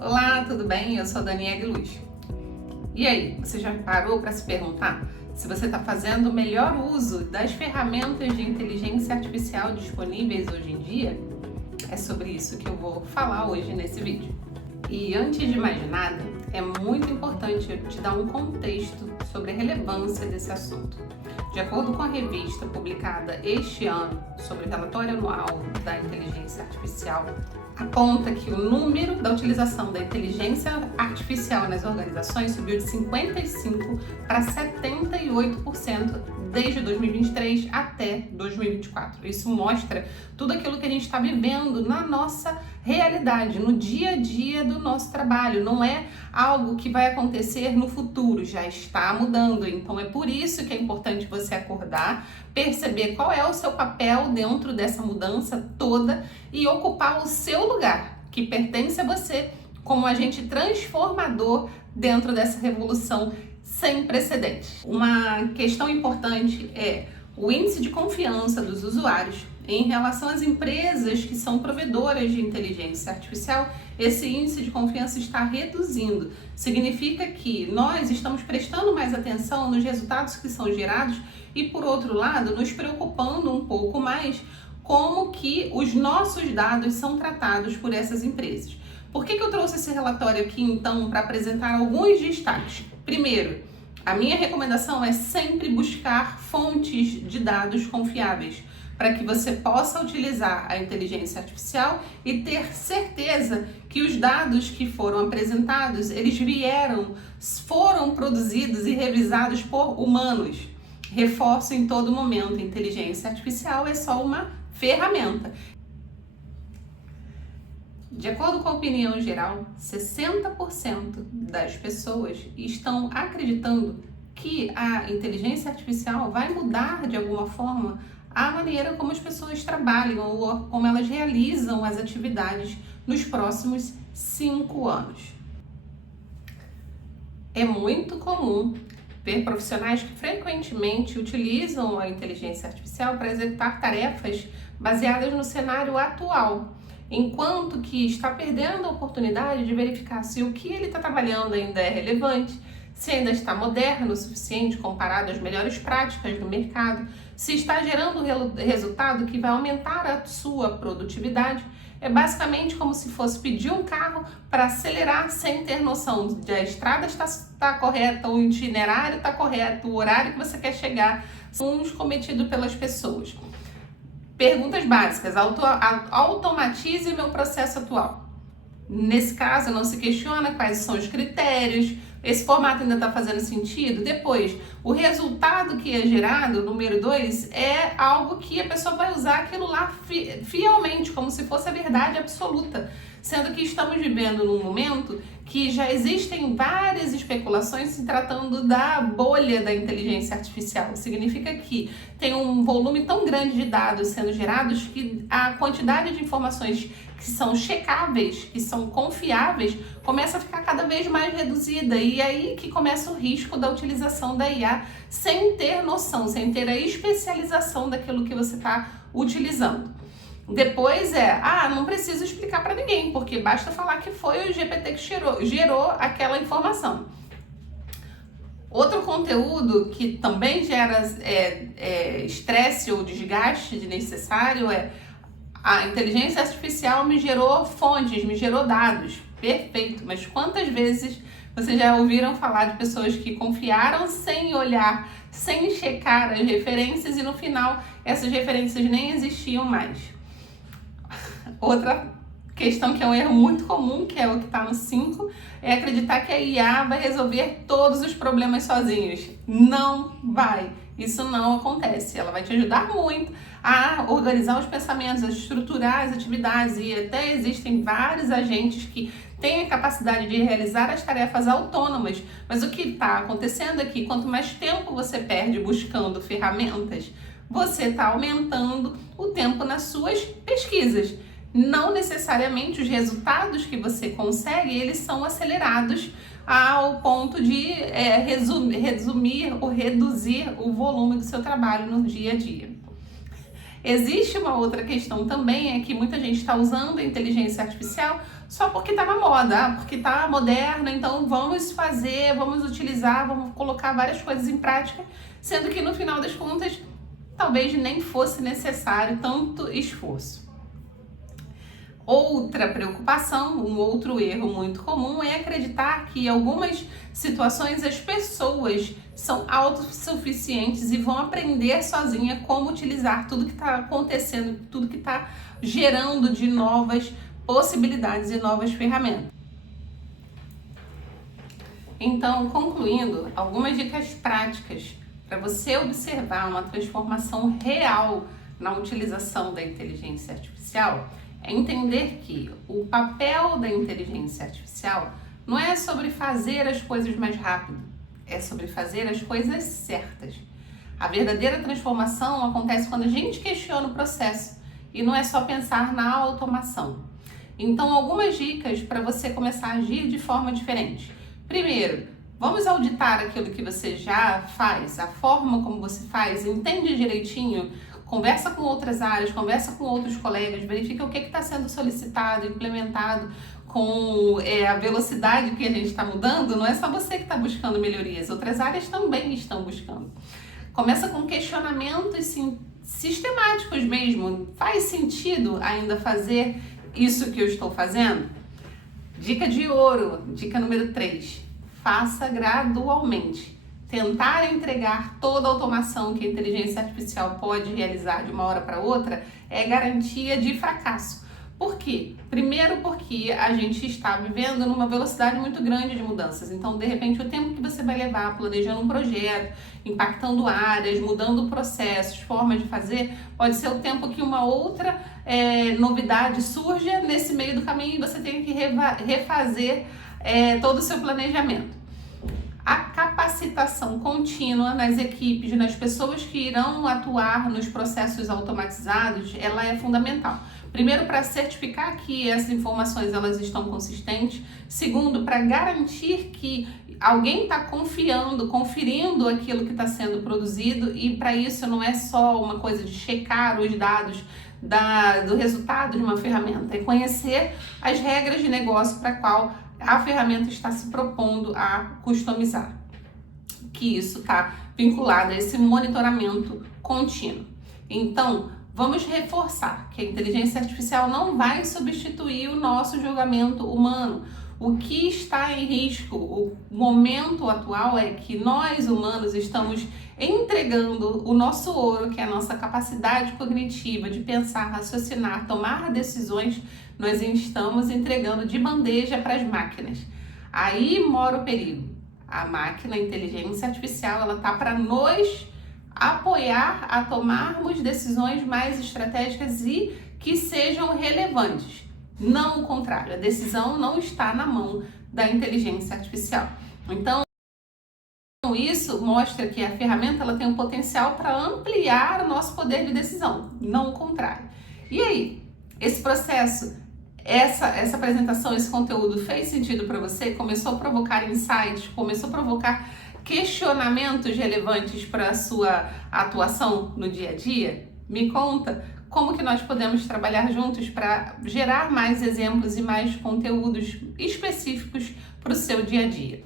Olá, tudo bem? Eu sou Daniele Luz. E aí, você já parou para se perguntar se você está fazendo o melhor uso das ferramentas de inteligência artificial disponíveis hoje em dia? É sobre isso que eu vou falar hoje nesse vídeo. E antes de mais nada, é muito importante eu te dar um contexto sobre a relevância desse assunto. De acordo com a revista publicada este ano sobre o relatório anual da inteligência artificial, aponta que o número da utilização da inteligência artificial nas organizações subiu de 55% para 78% desde 2023 até 2024. Isso mostra tudo aquilo que a gente está vivendo na nossa realidade, no dia a dia do nosso trabalho. Não é algo que vai acontecer no futuro, já está mudando. Então é por isso que é importante você acordar, perceber qual é o seu papel dentro dessa mudança toda e ocupar o seu lugar, que pertence a você, como agente transformador dentro dessa revolução sem precedentes. Uma questão importante é o índice de confiança dos usuários em relação às empresas que são provedoras de inteligência artificial. Esse índice de confiança está reduzindo. Significa que nós estamos prestando mais atenção nos resultados que são gerados e, por outro lado, nos preocupando um pouco mais como que os nossos dados são tratados por essas empresas. Por que eu trouxe esse relatório aqui, então, para apresentar alguns destaques? Primeiro, a minha recomendação é sempre buscar fontes de dados confiáveis, para que você possa utilizar a inteligência artificial e ter certeza que os dados que foram apresentados, eles foram produzidos e revisados por humanos. Reforço em todo momento, a inteligência artificial é só uma ferramenta. De acordo com a opinião geral, 60% das pessoas estão acreditando que a inteligência artificial vai mudar de alguma forma a maneira como as pessoas trabalham ou como elas realizam as atividades nos próximos 5 anos. É muito comum ver profissionais que frequentemente utilizam a inteligência artificial para executar tarefas baseadas no cenário atual, enquanto que está perdendo a oportunidade de verificar se o que ele está trabalhando ainda é relevante, se ainda está moderno o suficiente comparado às melhores práticas do mercado, se está gerando resultado que vai aumentar a sua produtividade. É basicamente como se fosse pedir um carro para acelerar sem ter noção de a estrada está correta, o itinerário está correto, o horário que você quer chegar, são uns cometidos pelas pessoas. Perguntas básicas: automatize meu processo atual. Nesse caso, não se questiona quais são os critérios, esse formato ainda está fazendo sentido. Depois, o resultado que é gerado, número 2, é algo que a pessoa vai usar aquilo lá fielmente, como se fosse a verdade absoluta. Sendo que estamos vivendo num momento que já existem várias especulações se tratando da bolha da inteligência artificial. Significa que tem um volume tão grande de dados sendo gerados que a quantidade de informações que são checáveis, que são confiáveis, começa a ficar cada vez mais reduzida. E aí que começa o risco da utilização da IA sem ter noção, sem ter a especialização daquilo que você está utilizando. Depois não preciso explicar para ninguém, porque basta falar que foi o GPT que gerou aquela informação. Outro conteúdo que também gera estresse ou desgaste desnecessário é: a inteligência artificial me gerou fontes, me gerou dados. Perfeito, mas quantas vezes vocês já ouviram falar de pessoas que confiaram sem olhar, sem checar as referências e no final essas referências nem existiam mais? Outra questão que é um erro muito comum, que é o que está no 5, é acreditar que a IA vai resolver todos os problemas sozinhos. Não vai. Isso não acontece. Ela vai te ajudar muito a organizar os pensamentos, a estruturar as atividades, e até existem vários agentes que têm a capacidade de realizar as tarefas autônomas. Mas o que está acontecendo é que quanto mais tempo você perde buscando ferramentas, você está aumentando o tempo nas suas pesquisas. Não necessariamente os resultados que você consegue, eles são acelerados ao ponto de resumir ou reduzir o volume do seu trabalho no dia a dia. Existe uma outra questão também, é que muita gente está usando a inteligência artificial só porque está na moda, porque está moderna, então vamos fazer, vamos utilizar, vamos colocar várias coisas em prática, sendo que no final das contas, talvez nem fosse necessário tanto esforço. Outra preocupação, um outro erro muito comum é acreditar que em algumas situações as pessoas são autossuficientes e vão aprender sozinha como utilizar tudo que está acontecendo, tudo que está gerando de novas possibilidades e novas ferramentas. Então, concluindo, algumas dicas práticas para você observar uma transformação real na utilização da inteligência artificial é entender que o papel da inteligência artificial não é sobre fazer as coisas mais rápido, é sobre fazer as coisas certas. A verdadeira transformação acontece quando a gente questiona o processo e não é só pensar na automação. Então, algumas dicas para você começar a agir de forma diferente. Primeiro, vamos auditar aquilo que você já faz, a forma como você faz, entende direitinho. Conversa com outras áreas, conversa com outros colegas, verifica o que está sendo solicitado, implementado com a velocidade que a gente está mudando. Não é só você que está buscando melhorias, outras áreas também estão buscando. Começa com questionamentos sistemáticos mesmo. Faz sentido ainda fazer isso que eu estou fazendo? Dica de ouro, dica número 3. Faça gradualmente. Tentar entregar toda a automação que a inteligência artificial pode realizar de uma hora para outra é garantia de fracasso. Por quê? Primeiro porque a gente está vivendo numa velocidade muito grande de mudanças. Então, de repente, o tempo que você vai levar planejando um projeto, impactando áreas, mudando processos, formas de fazer, pode ser o tempo que uma outra novidade surja nesse meio do caminho e você tem que refazer todo o seu planejamento. A capacitação contínua nas equipes, nas pessoas que irão atuar nos processos automatizados, ela é fundamental. Primeiro, para certificar que essas informações elas estão consistentes. Segundo, para garantir que alguém está conferindo aquilo que está sendo produzido, e para isso não é só uma coisa de checar os dados do resultado de uma ferramenta, é conhecer as regras de negócio para qual a ferramenta está se propondo a customizar, que isso está vinculado a esse monitoramento contínuo. Então, vamos reforçar que a inteligência artificial não vai substituir o nosso julgamento humano. O que está em risco, o momento atual é que nós humanos estamos entregando o nosso ouro, que é a nossa capacidade cognitiva de pensar, raciocinar, tomar decisões, nós estamos entregando de bandeja para as máquinas. Aí mora o perigo. A máquina, a inteligência artificial, ela está para nos apoiar a tomarmos decisões mais estratégicas e que sejam relevantes. Não o contrário, a decisão não está na mão da inteligência artificial. Então, isso mostra que a ferramenta ela tem um potencial para ampliar o nosso poder de decisão, não o contrário. E aí, esse processo, essa apresentação, esse conteúdo fez sentido para você? Começou a provocar insights, começou a provocar questionamentos relevantes para a sua atuação no dia a dia? Me conta como que nós podemos trabalhar juntos para gerar mais exemplos e mais conteúdos específicos para o seu dia a dia.